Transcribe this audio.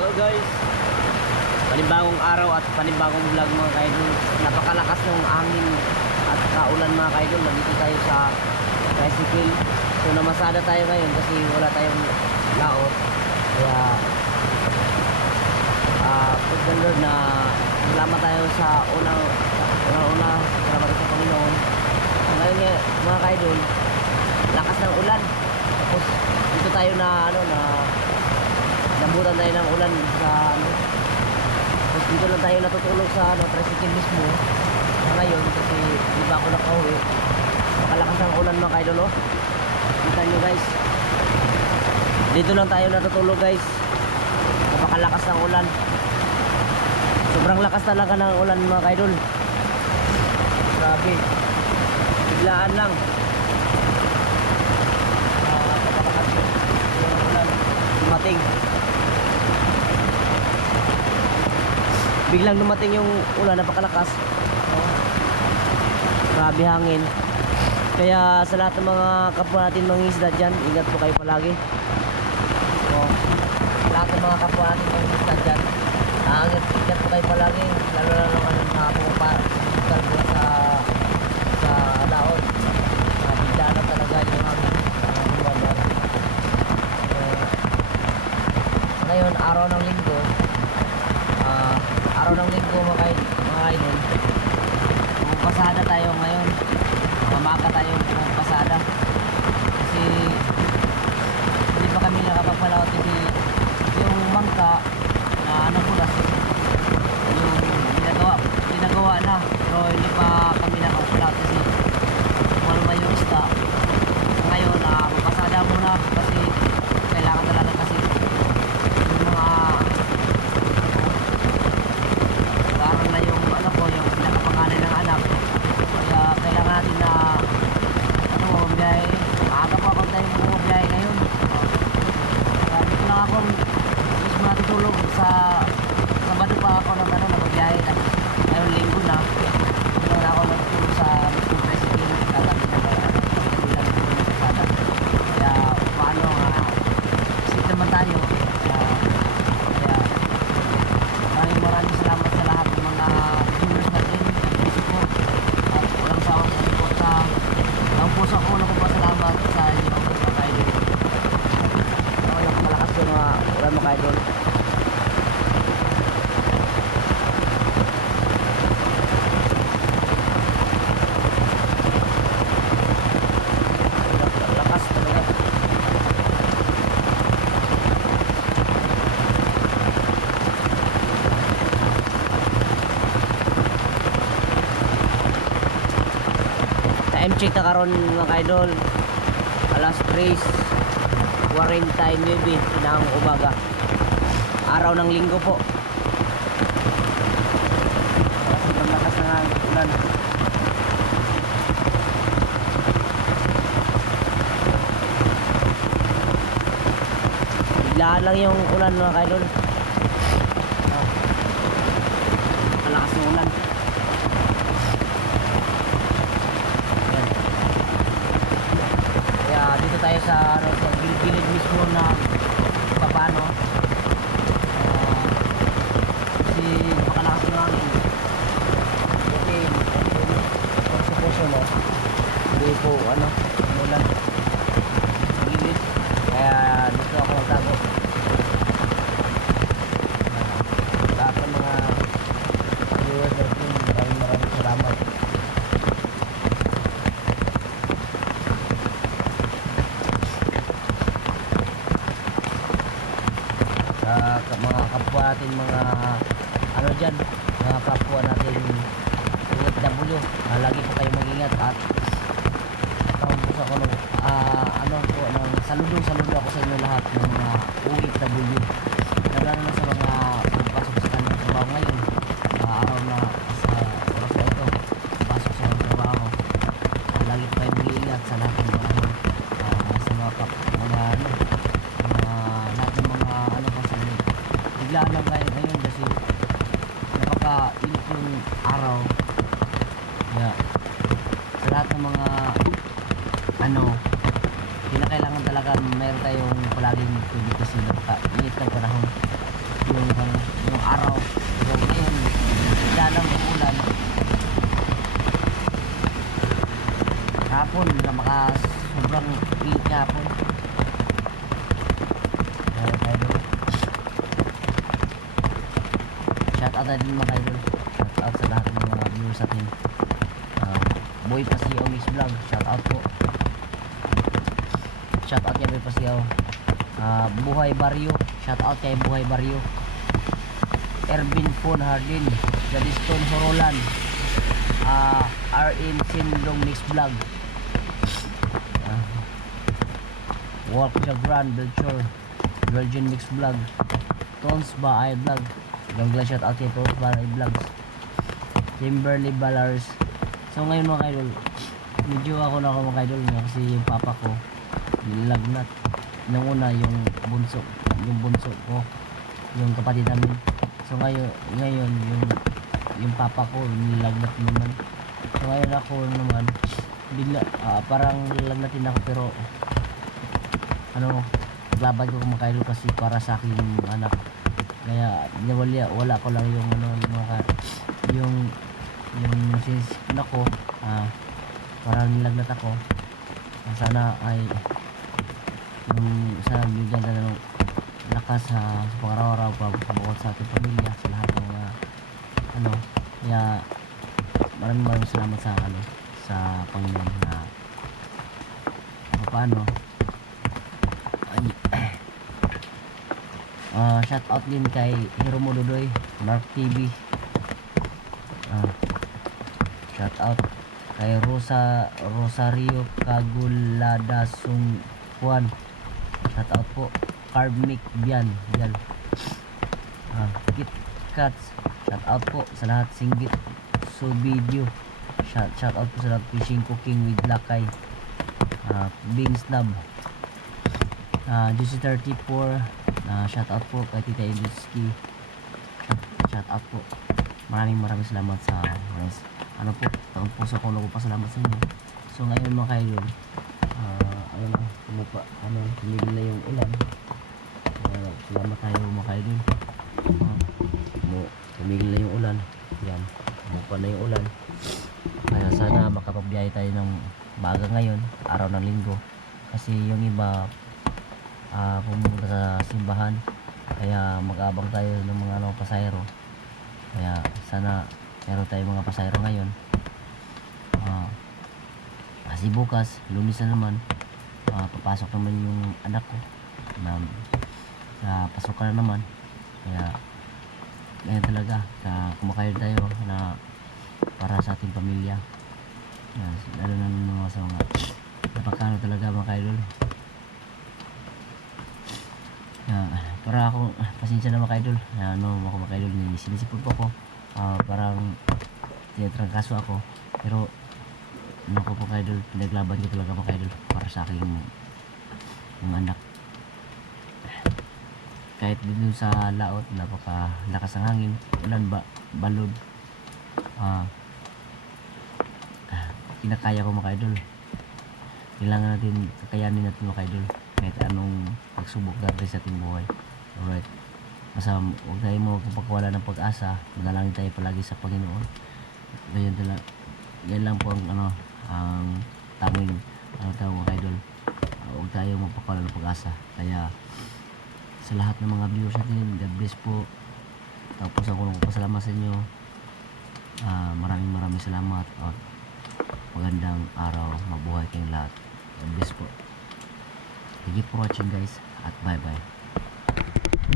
Hello guys. Panibagong araw at panibagong vlog mga kaidol. Napakalakas ng hangin at kaulan mga kaidol. Nandito tayo sa tricycle. So namasada tayo ngayon kasi wala tayong laot. Kaya ah uh, Lord na salamat tayo sa unang unang-una salamat sa Panginoon. Ngayon nga, mga kaidol lakas ng ulan. Tapos dito tayo na ano na nabutan tayo ng ulan sa ano. Tapos dito lang tayo natutulog sa ano tricycle mismo. Sa ngayon kasi di ba ako nakauwi. Makalakas ang ulan mga kaidol kita nyo guys. Dito lang tayo natutulog guys. Napakalakas ng ulan. Sobrang lakas talaga ng ulan mga kaidol. Grabe. Biglaan lang. Ah, dumating biglang dumating yung ulan napakalakas oh. grabe hangin kaya sa lahat ng mga kapwa natin mga isda dyan ingat po kayo palagi oh. lahat ng mga kapwa natin mga isda dyan ah, ingat, ingat po kayo palagi lalo lalo ano mga po sa sa laot uh, bigla na talaga yung hangin uh, Eh, ngayon araw ng linggo check na karon mga kaidol. Alas 3 49 ng umaga. Araw ng linggo po. Sobrang lakas na ulan. Biglaan lang yung ulan mga kaidol. Ah. Malakas ng ulan. Yan. Kaya dito tayo sa ano sa gilid mismo na papano. Uh, kasi makalakas yung hangin. Kasi yung supposyo mo, hindi po ano, umulan. Gilid. Kaya dito ako nagtago. Uh, lahat ng mga viewers natin, maraming maraming salamat. sa ka- mga kapwa natin mga ano dyan mga kapwa natin OFW uh, lagi mag-ingat at tawag po sa ako ng ah, ano po ng saludo saludo ako sa inyo lahat ng mga OFW lalo na sa mga pagpasok sa kanilang trabaho ngayon ah, araw na sa oras na ito pasok sa kanilang trabaho Ah, lagi po kayo mag-iingat sa lahat ng panahon Ah, sa mga kap mga ano mga lahat ng mga ano kasi biglaan lang ngayon ngayon kasi napaka-init yung araw kaya sa lahat ng mga ano kinakailangan talaga mayroon tayong palaging tubig kasi napaka-init ng panahon yung, ano, yung araw. So ngayon, dalang yung ulan. Hapon, na maka sobrang init hapon. Shout out na din mga idol. Shout out sa lahat ng mga viewers natin. Uh, Boy Pasiyaw Mix Vlog. Shout out po. Shout out kay Boy Pasiyaw. Uh, Buhay Barrio. Shout out kay Buhay Barrio. Ervin Pon Hardin. Jadiston Horolan. Uh, RM Sindong Mix Vlog. Uh, Walk the Grand Belchor. Virgin Mix Vlog. Tons ba ay vlog. Gangla shout out kay Tons ba ay vlogs. Kimberly Balars. So ngayon mga idol, medyo ako na ako mga idol kasi yung papa ko nilagnat. Nung una yung bunso, yung bunso ko, yung kapatid namin. So ngayon, ngayon yung yung papa ko nilagnat naman. So ngayon ako naman bigla ah, parang nilagnatin ako pero ano laban ko idol kasi para sa akin yung anak kaya wala wala ko lang yung ano mga yung yung since ko ah parang nilagnat ako sana ay yung sana bigyan na ng lakas sa sa pang-araw-araw pag bukod sa ating pamilya sa lahat ng mga ano kaya maraming maraming salamat sa ano sa Panginoon na paano ay Ah, shout out din kay Hiromo Dudoy, Mark TV. Ah, shout out kay Rosa Rosario Cagulada Sung Juan. Shout out po Carbmic Bian, Bian. Ah, Kit Cats. Shout out po sa lahat singgit so video. Shout, shout out po sa lahat fishing cooking with Lakay. Ah, Bing Snub. Ah, Juicy 34 Ah, shout out po kay Tita Eliski. Shout, out po. Maraming maraming salamat sa guys. Ano po, taong puso ko nagpapasalamat sa inyo. So ngayon mga kaidol, ano na, pumupa, ano, tumigil na yung ulan. Ah, salamat tayo. Ah, tumu- tumigil na yung ulan. Yan, pumupa na yung ulan. Kaya sana makapagbiyahe tayo ng baga ngayon, araw ng linggo. Kasi yung iba, ah pumunta sa simbahan kaya mag-abang tayo ng mga ano, pasayro kaya sana meron tayong mga pasayro ngayon Ah, kasi bukas lunes na naman ah, papasok naman yung anak ko na sa pasok na naman kaya ngayon talaga ka kumakain tayo na para sa ating pamilya Yan, lalo na mga sa mga napakano talaga mga kaidol Ah, para ako, pasensya na mga idol. Ah, ano, ako mga idol, sinisipod po ako. Ah, parang tinatrangkaso ako. Pero, ano ko mga idol, pinaglaban ko talaga mga idol para sa aking mga anak. Kahit dito sa laot, napaka lakas ng hangin, ulan ba, balod. Ah, kinakaya ko mga idol. Kailangan natin, kakayanin natin mga idol kahit anong pagsubok dati sa ating buhay. Alright. Basta huwag tayo mo pagpakawala ng pag-asa. Manalangin tayo palagi sa Panginoon. Ganyan talaga. Yan lang po ang ano, ang tanging ano tawag mga idol. Uh, huwag tayo magpakawala ng pag-asa. Kaya sa lahat ng mga viewers natin, God bless po. Tapos ako nagpapasalamat sa inyo. Ah, maraming maraming salamat at magandang araw. Mabuhay kayong lahat. God bless po. Thank you for watching guys at bye bye.